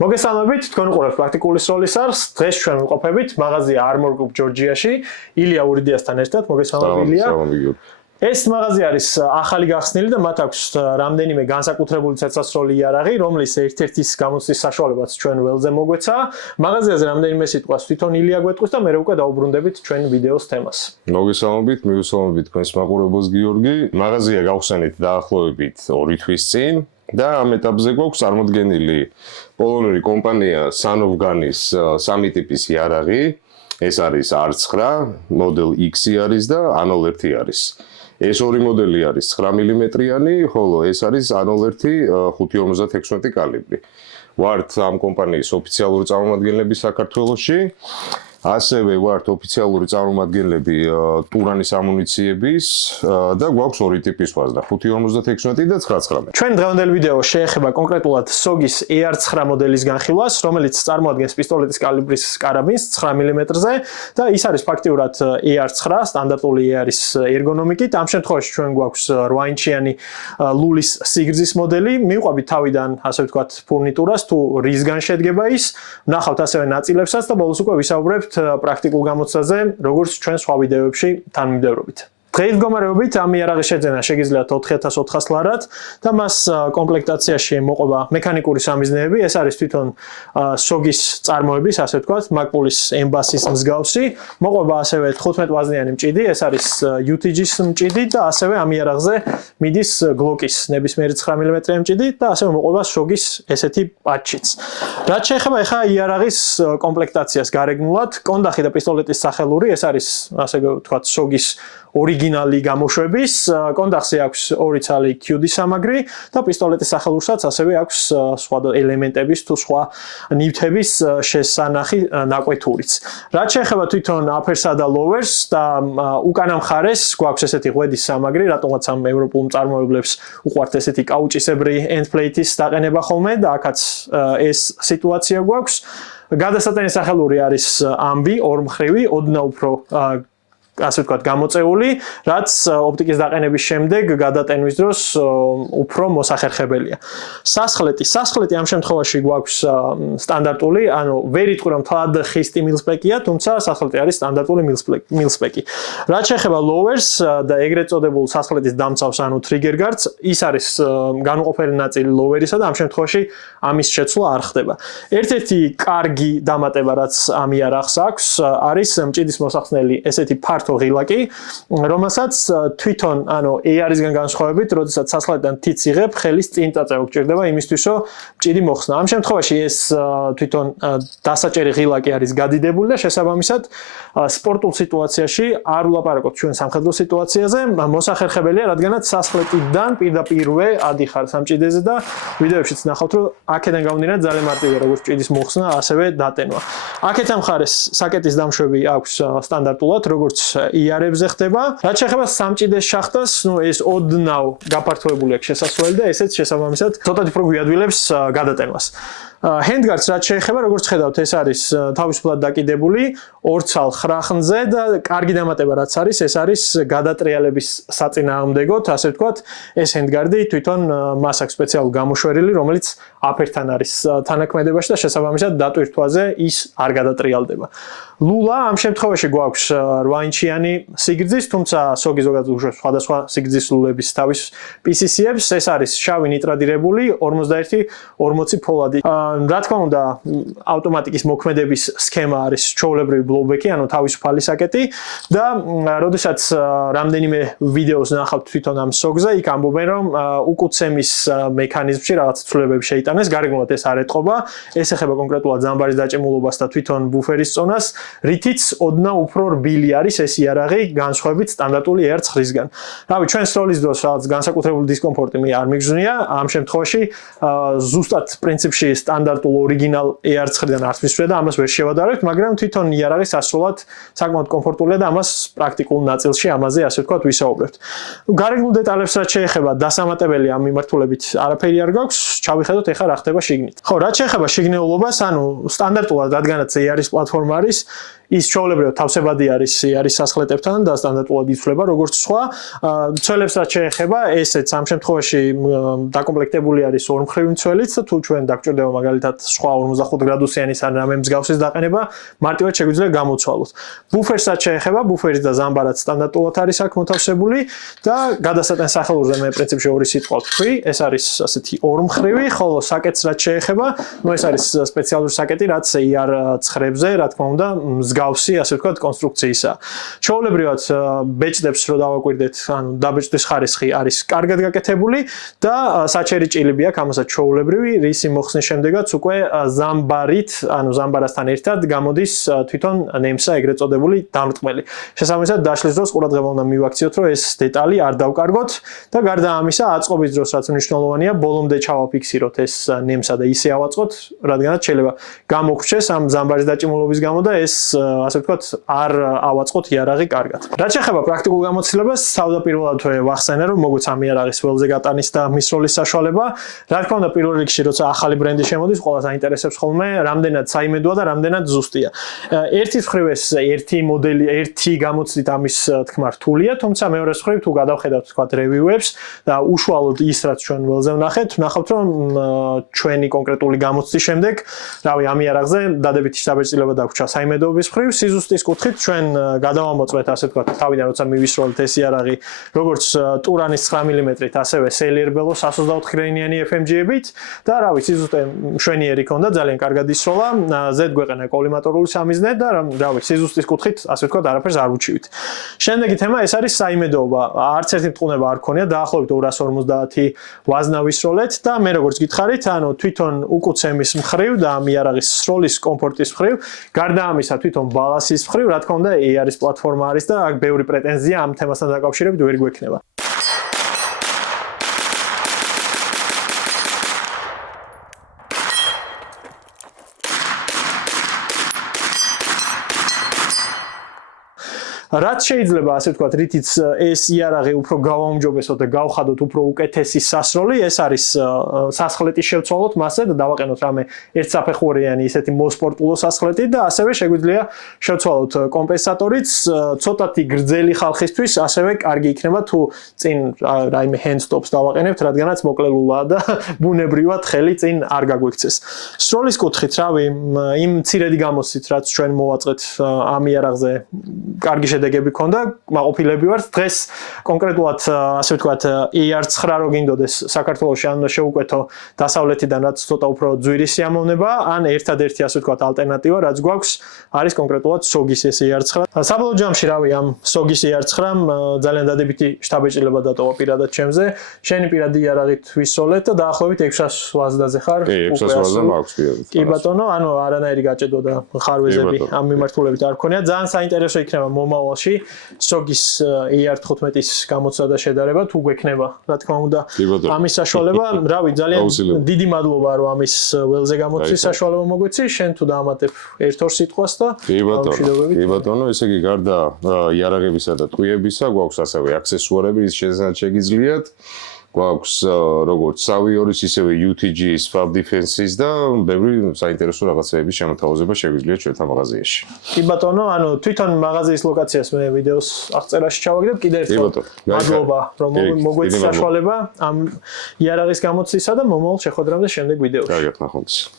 მოგესალმებით, თქვენ უყურებთ პრაქტიკული სროლის არხს. დღეს ჩვენ ვიმყოფებით მაღაზია Armor Group ჯორჯიაში, ილია ურიდიასთან ერთად. მოგესალმებით, ილია. ეს მაღაზია არის ახალი გახსნილი და მათ აქვს რამდენიმე განსაკუთრებული ცეცხლსროლი იარაღი, რომლის ერთ-ერთის გამოცდის საშუალებაც ჩვენ ველზე მოგვეცა. მაღაზიაზე რამდენიმე სიტყვას თვითონ ილია გვეტყვის და მე უკვე დავუბრუნდებით ჩვენ ვიდეოს თემას. მოგესალმებით, მივესალმებით თქვენს მაყურებელს გიორგი. მაღაზია გავხსენით დაახლოებით 2 თვის წინ. და ამ ეტაპზე გვაქვს წარმოდგენილი პოლონური კომპანია Sanov-Gun-ის სამი ტიპის იარაღი. ეს არის R9, მოდელ X არის და ANOL-1 არის. ეს ორი მოდელი არის 9 მმ-იანი, ხოლო ეს არის ANOL-1 5.56 კალიბრი. ვართ ამ კომპანიის ოფიციალური წარმომადგენლები საქართველოში. ასევე ვართ ოფიციალური წარმომადგენლები ტურანის ამუნიციების და გვაქვს ორი ტიპის ვაზნა 5.56 და 9.19. ჩვენ დღევანდელ ვიდეო შეეხება კონკრეტულად SOG-ის AR9 მოდელის განხილვას, რომელიც წარმოადგენს პისტოლეტის კალიბრის კარაბინს 9 მმ-ზე და ის არის ფაქტიურად AR9 სტანდარტული AR-ის ერგონომიკით. ამ შემთხვევაში ჩვენ გვაქვს 8 ინჩიანი ლულის სიგრძის მოდელი. მივყვებით თავიდან, ასე ვთქვათ, ფურნიტურას თუ რისგან შედგება ის. ვნახავთ ასევე ნაწილებსაც და ბოლოს უკვე ვისაუბრებთ პრაქტიკულ გამოცდაზე, როგორც ჩვენ სხვა ვიდეოებში თანმიმდევრობით. დღეს მდგომარეობით ამ იარაღის შეძენა შეგიძლიათ 4400 ლარად და მას კომპლექტაციაში მოყვება მექანიკური სამიზნეები. ეს არის თვითონ SOG-ის წარმოების, ასე ვთქვათ, მაგპულის ემბასის მსგავსი. მოყვება ასევე 15 ვაზნიანი მჭიდი, ეს არის UTG-ის მჭიდი და ასევე ამ იარაღზე მიდის Glock-ის ნებისმიერი 9 მმ მჭიდი და ასევე მოყვება SOG-ის ესეთი პატჩიც. რაც შეეხება ახლა იარაღის კომპლექტაციას გარეგნულად, კონდახი და პისტოლეტის სახელური, ეს არის, ასე ვთქვათ, SOG-ის ორიგინალი გამოშვების, კონდახზე აქვს 2 ცალი QD სამაგრი და პისტოლეტის სახელურსაც ასევე აქვს სხვა ელემენტების თუ სხვა ნივთების შესანახი ნაკვეთურიც. რაც შეეხება თვითონ upper-სა და lower-ს და უკანა მხარეს გვაქვს ესეთი ღვედის სამაგრი, რატომაც ამ ევროპულ მწარმოებლებს უყვართ ესეთი კაუჭისებრი end plate-ის დაყენება ხოლმე და აქაც ეს სიტუაცია გვაქვს. გადასატანის სახელური არის ამბი, ორმხრივი, ოდნავ უფრო ასე ვთქვათ, გამოწეული, რაც ოპტიკის დაყენების შემდეგ გადატენვის დროს უფრო მოსახერხებელია. სასხლეტი ამ შემთხვევაში გვაქვს სტანდარტული, ანუ ვერ იტყვი რომ თლად ხისტი მილსპეკია, თუმცა სასხლეტი არის სტანდარტული მილსპეკი. რაც შეეხება lowers და ეგრეთ წოდებულ სასხლეტის დამცავს, ანუ trigger guards, ის არის განუყოფელი ნაწილი lower-ისა და ამ შემთხვევაში ამის შეცვლა არ ხდება. ერთ-ერთი კარგი დამატება, რაც ამ იარაღს აქვს, არის მჭიდის მოსახსნელი ესეთი ფართო ღილაკი, რომელსაც თვითონ, ანუ AR-ისგან განსხვავებით, როდესაც სასხლეტიდან თიც იღებ, ხელის წინ წაწევა გჭირდება იმისთვის, რომ მჭიდი მოხსნა. ამ შემთხვევაში ეს თვითონ დასაჭერი ღილაკი არის გადიდებული და შესაბამისად სპორტულ სიტუაციაში არ ვლაპარაკობთ ჩვენ სამხედრო სიტუაციაზე, მოსახერხებელია, რადგანაც სასხლეტიდან პირდაპირვე ადიხარ სამჭიდეზე და ვიდეოებშიც ნახავთ, რომ აქედან გამომდინარე ძალიან მარტივია როგორც მჭიდის მოხსნა, ასევე დატენვა. აქეთ ამ მხარეს საკეტის დამშვები აქვს სტანდარტულად, როგორც იარებზე ხდება. რაც შეეხება სამჭიდეს შახტას, ეს ოდნავ გაფართოებული აქვს შესასვლელი და ესეც შესაბამისად ცოტათი უფრო გვიადვილებს გადატენვას. Handguards რაც შეეხება, როგორც ხედავთ, ეს არის თავისუფლად დაკიდებული 2 ცალ ხრახნზე და კარგი დამატება რაც არის, ეს არის გადატრიალების საწინააღმდეგოდ, ასე ვთქვათ, ეს handguard-ი თვითონ მას აქვს სპეციალური გამოშვერილი, რომელიც upper-თან არის თანაქმედებაში და შესაბამისად დატვირთვაზე ის არ გადატრიალდება. ლულა ამ შემთხვევაში გვაქვს 8 ინჩიანი სიგრძის, თუმცა SOG-ი ზოგადად უშვებს სხვადასხვა სიგრძის ლულების თავის PCC-ებს, ეს არის შავი ნიტრადირებული 41-40 ფოლადი. რა თქმა უნდა, ავტომატიკის მოქმედების სქემა არის ჩვეულებრივი blowback-ი, ანუ თავისუფალი საკეტი და როდესაც რამდენიმე ვიდეოს ნახავთ თვითონ ამ SOG-ზე, იქ ამბობენ, რომ უკუცემის მექანიზმში რაღაც ცვლილებები შეიტანეს, გარეგნულად ეს არ ეტყობა, ეს ეხება კონკრეტულად ზამბარის დაჭიმულობას და თვითონ ბუფერის წონას, რითიც ოდნავ უფრო რბილი არის ეს იარაღი განსხვავებით სტანდარტული AR9-ისგან. რავი, ჩვენ სროლის დროს რაღაც განსაკუთრებული დისკომფორტი მე არ მიგზნია, ამ შემთხვევაში ზუსტად პრინციპში სტანდარტულ ორიგინალ AR9-დან არც მისვლა და ამას ვერ შევადარებთ, მაგრამ თვითონ იარაღი სასრულად საკმაოდ კომფორტულია და ამას პრაქტიკულ ნაწილში ამაზე ასე ვთქვათ ვისაუბრებთ. გარეგნულ დეტალებს რაც შეეხება, დასამატებელი ამ მიმართულებით არაფერი არ გაქვს, ჩავიხედოთ ეხლა რა ხდება შიგნით. ხო, რაც შეეხება შიგნეულობას, ანუ სტანდარტულად რადგანაც AR-ის პლატფორმა არის, ის ჩვეულებრივად თავსებადი არის სასხლეტებთან და სტანდარტულად იცვლება როგორც სხვა. მცველებს რაც შეეხება, ესეც ამ შემთხვევაში დაკომპლექტებული არის ორმხრივი მცველით და თუ ჩვენ დაგჭირდება მაგალითად სხვა 45 გრადუსიანის ან რამე მსგავსის დაყენება მარტივად შეგვიძლია გამოცვალოთ. ბუფერსაც შეეხება, ბუფერის და ზამბარაც სტანდარტულად არის აქ მოთავსებული და გადასატან სახელურზე მე პრინციპში ორი სიტყვა ვთქვი, ეს არის ასეთი ორმხრივი, ხოლო საკეთს რაც შეეხება, ეს არის სპეციალური საკეთი, რაც ER9-ზე, რა თქმა უნდა, მსგავსი, ასე ვთქვათ, კონსტრუქციისა. ჩვეულებრივად ბეჭდებს რო დავაკვირდეთ, ანუ დაბეჭდის ხარისხი არის კარგად გაკეთებული და საჩერი ჭილები აქვს, ამასაც ჩვეულებრივი, რისი მოხსნის შემდეგაც უკვე ზამბარით, ანუ ზამბარასთან ერთად გამოდის თვითონ ნემსა, ეგრეთ წოდებული დამრტყმელი. შესაბამისად, დაშლის დროს ყურადღება უნდა მივაქციოთ, რომ ეს დეტალი არ დავკარგოთ და გარდა ამისა, აწყობის დროს რაც მნიშვნელოვანია, ბოლომდე ჩავაფიქსიროთ ეს ნემსა და ისე ავაწყოთ, რადგანაც შეიძლება გამოგრჩეს ამ ზამბარის დაჭიმულობის გამო და ეს, ასე ვთქვათ, არ ავაწყოთ იარაღი კარგად. რაც შეეხება პრაქტიკულ გამოცდილებას, თავდაპირველად ვახსენე, რომ მოგვიც ამ იარაღის ველზე გატანის და მისროლის საშუალება. რა თქმა უნდა, პირველ რიგში, როცა ახალი ბრენდი შემოდის, ყველას აინტერესებს ხოლმე, რამდენად საიმედოა და რამდენად ზუსტია. ერთის მხრივ ეს ერთი მოდელი, ერთი გამოცდით ამის თქმა რთულია, თუმცა მეორეს მხრივ თუ გადავხედავთ, თქვათ, რევიუებს და უშუალოდ ის, რაც ჩვენ ველზე ვნახეთ, ვნახავთ, რომ ჩვენი კონკრეტული გამოცდის შემდეგ, რავი, ამ იარაღზე დადებითი შთაბეჭდილება დაგვჭა საიმედოობის მხრივ, სიზუსტის კუთხით ჩვენ გადავამოწმეთ, ასე ვთქვათ, თავიდან როცა მივისროლეთ ეს იარაღი, როგორც ტურანის 9 მმ-ით, ასევე სელიერ-ბელოს 124 გრეინიანი FMG-ებით და რავი, სიზუსტე მშვენიერი ქონდა, ძალიან კარგად ისროლა, ზედ გვეყენა კოლიმატორული სამიზნე და რავი, სიზუსტის კუთხით, ასე ვთქვათ, არაფერს არ ვუჩივით. შემდეგი თემა ეს არის საიმედოობა. არც ერთი მტყუნება არ ქონია, დაახლოებით 250 ვაზნა ვისროლეთ და მე როგორც გითხარით, ანუ თვითონ უკუცემის მხრივ და ამ იარაღის სროლის კომფორტის მხრივ, გარდა ამისა თვითონ ბალასის მხრივ, რა თქმა უნდა, AR-ის პლატფორმა არის და აქ ბევრი პრეტენზია ამ თემასთან დაკავშირებით ვერ გვექნება. რაც შეიძლება, ასე ვთქვათ, რითიც ეს იარაღი უფრო გავაუმჯობესოთ და გავხადოთ უფრო უკეთესი სასროლი, ეს არის სასხლეტის შევცვალოთ მასზე და დავაყენოთ რამე ერთსაფეხურიანი ისეთი მოსპორტულო სასხლეტი და ასევე შეგვიძლია შევცვალოთ კომპენსატორიც, ცოტათი გრძელი ხალხისთვის, ასევე კარგი იქნება თუ წინ რაიმე hand stops დავაყენებთ, რადგანაც მოკლელულაა და ბუნებრივად ხელი წინ არ გაგვექცეს. სროლის კუთხით, რავი, იმ მცირედი გამოცდით, რაც ჩვენ მოვაწყეთ ამ იარაღზე, კარგი შედეგები ქონდა, მაყოფილები ვართ. დღეს კონკრეტულად, ასე ვთქვათ, ER9 რო გინდოდეს საქართველოში ან შეუკვეთო დასავლეთიდან, რაც ცოტა უფრო ძვირი სიამოვნება, ან ერთადერთი, ასე ვთქვათ, ალტერნატივა, რაც გვაქვს, არის კონკრეტულად SOG-ის ეს ER9. საბოლოო ჯამში, რავი, ამ SOG-ის ER9-მ ძალიან დადებითი შთაბეჭდილება დატოვა პირადად ჩემზე. შენი პირადი იარაღით ვისროლეთ და დაახლოებით 600 ვაზდაზე ხარ. კი, 600 ვაზდა მაქვს პირადად. კი ბატონო, ანუ არანაირი გაჭედვა და ხარვეზები ამ მიმართულებით არ ქონია. ძალიან საინტერესო იქნება მომავალში SOG-ის ER15-ის გამოცდა და შედარება თუ გვექნება, რა თქმა უნდა, ამის საშუალება. რავი, ძალიან დიდი მადლობა, რომ ამის ველზე გამოცდის საშუალება მოგვეცი. შენ თუ დაამატებ ერთ-ორ სიტყვას და კი ბატონო, ესე იგი გარდა იარაღებისა და ტყვიებისა, გვაქვს ასევე აქსესუარები, რის შესაძლოა შეგიძლიათ. გვაქვს როგორც SAVIOR-ის, ისევე UTG-ის, FAB Defense-ის და ბევრი საინტერესო რაღაცეების შემოთავაზება შეგვიძლია ჩვენთან მაღაზიაში. კი ბატონო, ანუ თვითონ მაღაზიის ლოკაციას მე ვიდეოს აღწერაში ჩავაგდებ. კიდევ ერთხელ მადლობა, რომ მოგვეცი საშუალება ამ იარაღის გამოცდისა და მომავალ შეხვედრამდე შემდეგ ვიდეოში. კარგად, ნახვამდის.